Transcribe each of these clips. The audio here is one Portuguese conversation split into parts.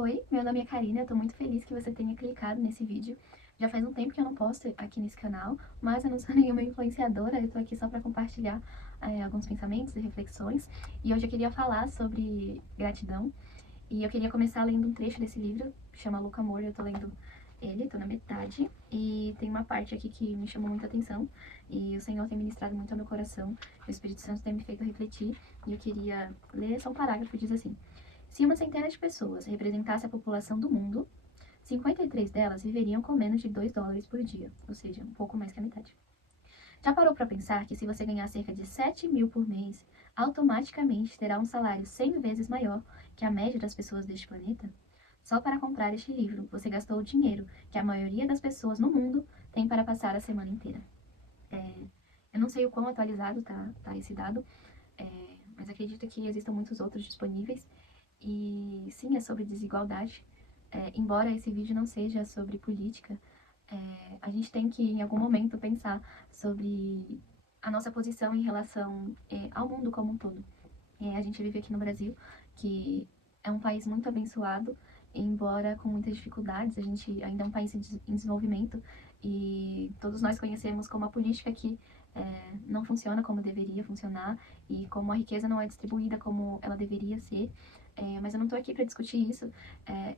Oi, meu nome é Karina, eu tô muito feliz que você tenha clicado nesse vídeo. Já faz um tempo que eu não posto aqui nesse canal, mas eu não sou nenhuma influenciadora, eu tô aqui só para compartilhar alguns pensamentos e reflexões. E hoje eu queria falar sobre gratidão, e eu queria começar lendo um trecho desse livro, que chama Louco Amor, eu tô lendo ele, tô na metade, e tem uma parte aqui que me chamou muita atenção, e o Senhor tem ministrado muito ao meu coração, o Espírito Santo tem me feito refletir, e eu queria ler só um parágrafo, diz assim: se uma centena de pessoas representasse a população do mundo, 53 delas viveriam com menos de $2 por dia, ou seja, um pouco mais que a metade. Já parou para pensar que se você ganhar cerca de 7 mil por mês, automaticamente terá um salário 100 vezes maior que a média das pessoas deste planeta? Só para comprar este livro, você gastou o dinheiro que a maioria das pessoas no mundo tem para passar a semana inteira. Eu não sei o quão atualizado tá esse dado, mas acredito que existam muitos outros disponíveis. E sim, é sobre desigualdade. Embora esse vídeo não seja sobre política, a gente tem que, em algum momento, pensar sobre a nossa posição em relação ao mundo como um todo. A gente vive aqui no Brasil, que é um país muito abençoado, embora com muitas dificuldades, a gente ainda é um país em desenvolvimento e todos nós conhecemos como a política aqui não funciona como deveria funcionar e como a riqueza não é distribuída como ela deveria ser. Mas eu não estou aqui para discutir isso,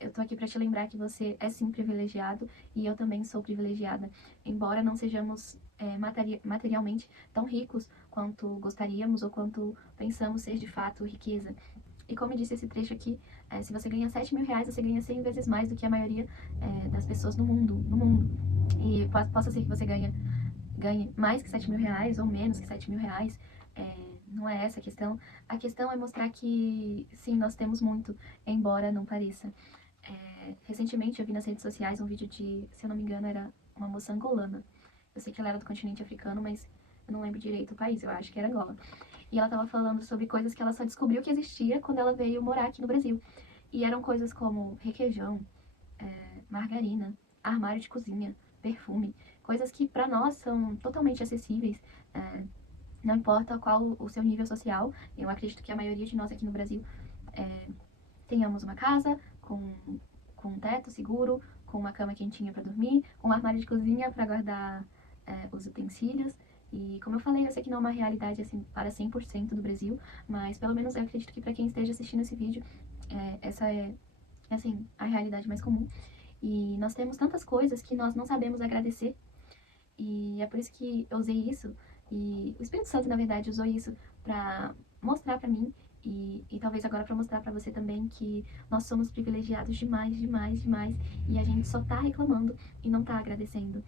eu estou aqui para te lembrar que você é sim privilegiado e eu também sou privilegiada. Embora não sejamos materialmente tão ricos quanto gostaríamos ou quanto pensamos ser de fato riqueza. E como disse esse trecho aqui, se você ganha 7 mil reais, você ganha 100 vezes mais do que a maioria das pessoas no mundo, no mundo. E possa ser que você ganhe mais que 7 mil reais ou menos que 7 mil reais, não é essa a questão. A questão é mostrar que, sim, nós temos muito, embora não pareça. Recentemente eu vi nas redes sociais um vídeo de, se eu não me engano, era uma moça angolana. Eu sei que ela era do continente africano, mas eu não lembro direito o país, eu acho que era Angola. E ela tava falando sobre coisas que ela só descobriu que existia quando ela veio morar aqui no Brasil. E eram coisas como requeijão, margarina, armário de cozinha, perfume, coisas que para nós são totalmente acessíveis. Não importa qual o seu nível social, eu acredito que a maioria de nós aqui no Brasil tenhamos uma casa com um teto seguro, com uma cama quentinha para dormir, com um armário de cozinha para guardar os utensílios. E como eu falei, eu sei que não é uma realidade assim para 100% do Brasil, mas pelo menos eu acredito que para quem esteja assistindo esse vídeo, essa é assim a realidade mais comum. E nós temos tantas coisas que nós não sabemos agradecer. E é por isso que eu usei isso. E o Espírito Santo, na verdade, usou isso para mostrar para mim e talvez agora para mostrar para você também que nós somos privilegiados demais, demais, demais, e a gente só tá reclamando e não tá agradecendo.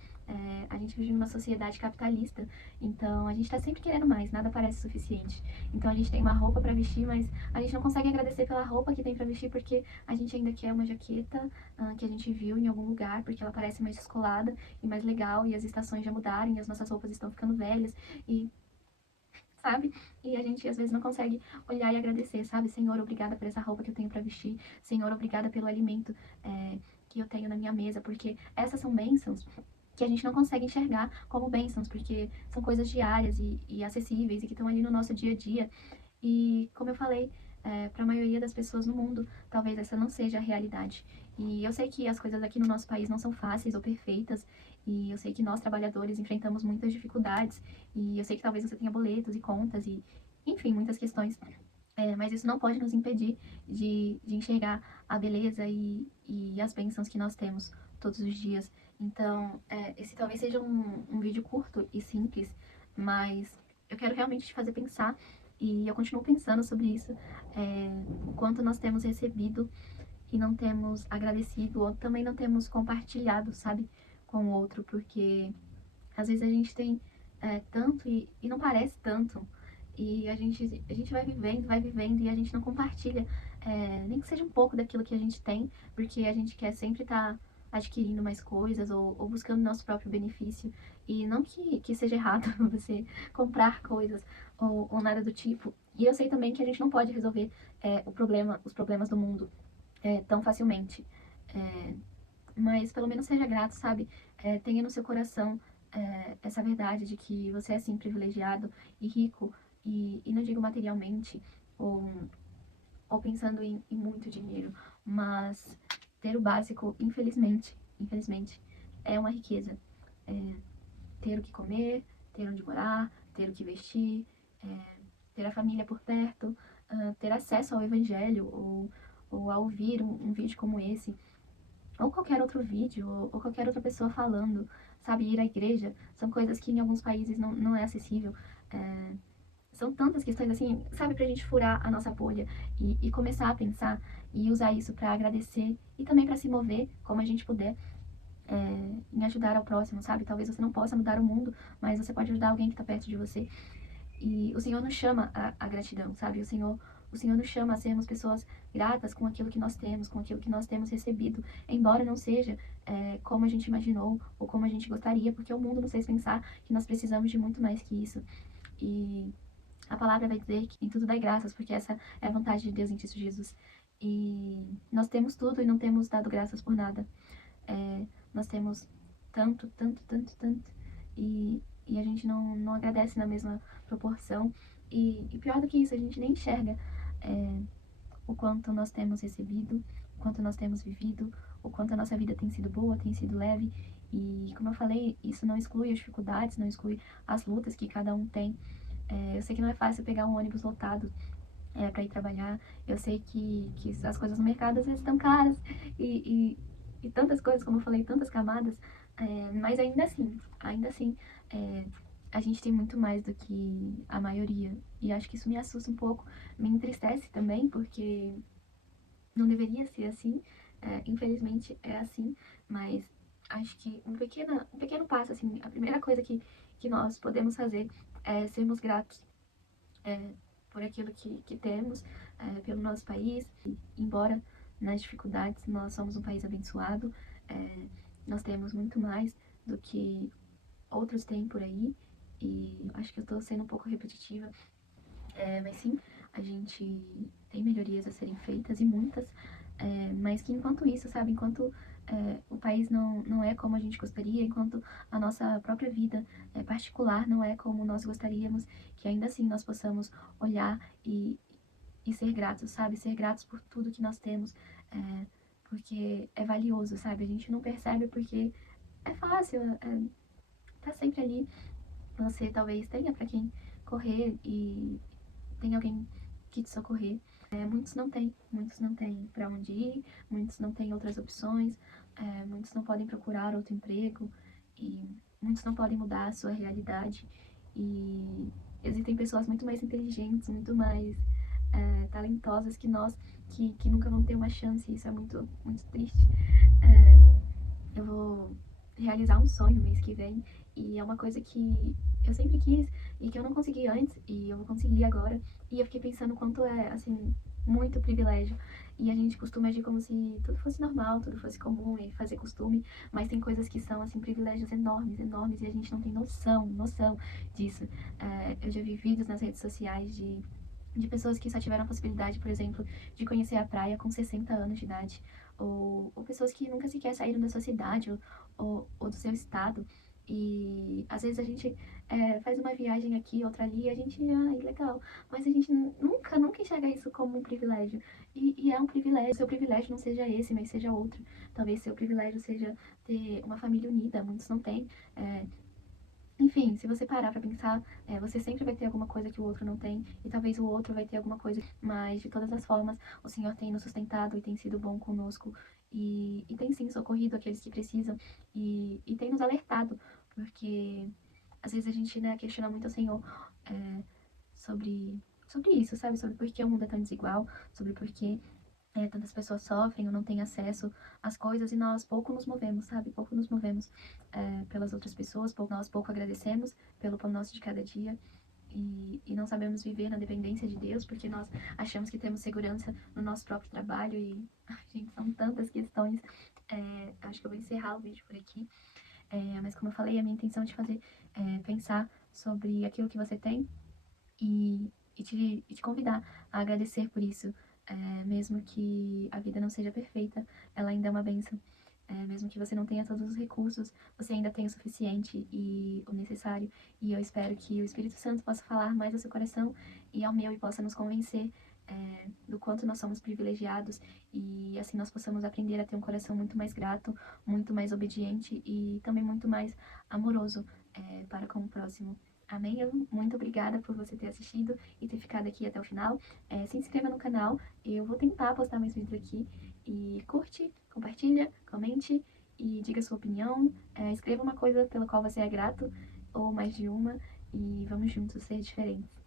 A gente vive numa sociedade capitalista, então a gente tá sempre querendo mais, nada parece suficiente. Então a gente tem uma roupa para vestir, mas a gente não consegue agradecer pela roupa que tem para vestir porque a gente ainda quer uma jaqueta que a gente viu em algum lugar, porque ela parece mais descolada e mais legal, e as estações já mudaram, e as nossas roupas estão ficando velhas, e sabe? E a gente às vezes não consegue olhar e agradecer, sabe? Senhor, obrigada por essa roupa que eu tenho para vestir. Senhor, obrigada pelo alimento que eu tenho na minha mesa, porque essas são bênçãos que a gente não consegue enxergar como bênçãos, porque são coisas diárias e acessíveis e que estão ali no nosso dia a dia. E como eu falei, para a maioria das pessoas no mundo, talvez essa não seja a realidade. E eu sei que as coisas aqui no nosso país não são fáceis ou perfeitas, e eu sei que nós trabalhadores enfrentamos muitas dificuldades, e eu sei que talvez você tenha boletos e contas e, enfim, muitas questões. Mas isso não pode nos impedir de enxergar a beleza e as bênçãos que nós temos todos os dias. Então, esse talvez seja um vídeo curto e simples, mas eu quero realmente te fazer pensar, e eu continuo pensando sobre isso, o quanto nós temos recebido e não temos agradecido, ou também não temos compartilhado, sabe, com o outro, porque às vezes a gente tem tanto e não parece tanto. E a gente vai vivendo e a gente não compartilha, nem que seja um pouco daquilo que a gente tem, porque a gente quer sempre estar adquirindo mais coisas ou buscando nosso próprio benefício. E não que seja errado você comprar coisas ou nada do tipo. E eu sei também que a gente não pode resolver os problemas do mundo tão facilmente. É, mas pelo menos seja grato, sabe? Tenha no seu coração essa verdade de que você é sim privilegiado e rico, e não digo materialmente ou pensando em muito dinheiro, mas ter o básico, infelizmente, é uma riqueza. Ter o que comer, ter onde morar, ter o que vestir, ter a família por perto, ter acesso ao evangelho, ou a ouvir um vídeo como esse, ou qualquer outro vídeo, ou qualquer outra pessoa falando, sabe, ir à igreja, são coisas que em alguns países não é acessível. São tantas questões assim, sabe, pra gente furar a nossa bolha e começar a pensar e usar isso pra agradecer e também pra se mover como a gente puder, em ajudar ao próximo, sabe? Talvez você não possa mudar o mundo, mas você pode ajudar alguém que tá perto de você. E o Senhor nos chama à gratidão, sabe? O Senhor nos chama a sermos pessoas gratas com aquilo que nós temos, com aquilo que nós temos recebido, embora não seja como a gente imaginou ou como a gente gostaria, porque o mundo nos fez pensar que nós precisamos de muito mais que isso. E a palavra vai dizer que em tudo dai graças, porque essa é a vontade de Deus em Cristo Jesus. E nós temos tudo e não temos dado graças por nada. Nós temos tanto, tanto, tanto, tanto, e a gente não agradece na mesma proporção. E pior do que isso, a gente nem enxerga o quanto nós temos recebido, o quanto nós temos vivido, o quanto a nossa vida tem sido boa, tem sido leve. E como eu falei, isso não exclui as dificuldades, não exclui as lutas que cada um tem. Eu sei que não é fácil pegar um ônibus lotado para ir trabalhar. Eu sei que as coisas no mercado às vezes estão caras e tantas coisas, como eu falei, tantas camadas, mas ainda assim, a gente tem muito mais do que a maioria. E acho que isso me assusta um pouco, me entristece também, porque não deveria ser assim. Infelizmente é assim, mas acho que um pequeno passo, assim, a primeira coisa que nós podemos fazer é sermos gratos por aquilo que temos, pelo nosso país. E, embora nas dificuldades nós somos um país abençoado, nós temos muito mais do que outros têm por aí. E acho que eu tô sendo um pouco repetitiva, mas sim, a gente tem melhorias a serem feitas e muitas, mas que enquanto isso, sabe, enquanto o país não é como a gente gostaria, enquanto a nossa própria vida particular não é como nós gostaríamos, que ainda assim nós possamos olhar e ser gratos, sabe, ser gratos por tudo que nós temos, porque é valioso, sabe, a gente não percebe porque é fácil, tá sempre ali, você talvez tenha para quem correr e tem alguém que te socorrer. Muitos não têm para onde ir, muitos não têm outras opções, muitos não podem procurar outro emprego e muitos não podem mudar a sua realidade. E existem pessoas muito mais inteligentes, muito mais talentosas que nós, que nunca vão ter uma chance, e isso é muito, muito triste. Eu vou realizar um sonho mês que vem e é uma coisa que eu sempre quis e que eu não consegui antes e eu vou conseguir agora. E eu fiquei pensando quanto é, assim, muito privilégio. E a gente costuma agir como se tudo fosse normal, tudo fosse comum e fazer costume, mas tem coisas que são, assim, privilégios enormes, enormes e a gente não tem noção disso. Eu já vi vídeos nas redes sociais de pessoas que só tiveram a possibilidade, por exemplo, de conhecer a praia com 60 anos de idade, ou pessoas que nunca sequer saíram da sua cidade ou do seu estado. E às vezes a gente faz uma viagem aqui, outra ali, e a gente, ai, legal, mas a gente nunca enxerga isso como um privilégio. E é um privilégio, seu privilégio não seja esse, mas seja outro. Talvez seu privilégio seja ter uma família unida, muitos não têm. Enfim, se você parar pra pensar, você sempre vai ter alguma coisa que o outro não tem, e talvez o outro vai ter alguma coisa, mas de todas as formas, o Senhor tem nos sustentado e tem sido bom conosco, e tem sim socorrido aqueles que precisam, e tem nos alertado, porque às vezes a gente, né, questiona muito o Senhor sobre isso, sabe? Sobre por que o mundo é tão desigual, sobre por que tantas pessoas sofrem ou não têm acesso às coisas e nós pouco nos movemos, sabe? Pouco nos movemos pelas outras pessoas, nós pouco agradecemos pelo pão nosso de cada dia e não sabemos viver na dependência de Deus porque nós achamos que temos segurança no nosso próprio trabalho e, ai, gente, são tantas questões. Acho que eu vou encerrar o vídeo por aqui, mas como eu falei, a minha intenção é te fazer pensar sobre aquilo que você tem e te convidar a agradecer por isso. Mesmo que a vida não seja perfeita, ela ainda é uma bênção. Mesmo que você não tenha todos os recursos, você ainda tem o suficiente e o necessário. E eu espero que o Espírito Santo possa falar mais ao seu coração e ao meu e possa nos convencer do quanto nós somos privilegiados e assim nós possamos aprender a ter um coração muito mais grato, muito mais obediente e também muito mais amoroso para com o próximo. Amém? Muito obrigada por você ter assistido e ter ficado aqui até o final. Se inscreva no canal, eu vou tentar postar mais vídeos aqui. E curte, compartilha, comente e diga sua opinião. Escreva uma coisa pela qual você é grato, ou mais de uma, e vamos juntos ser diferentes.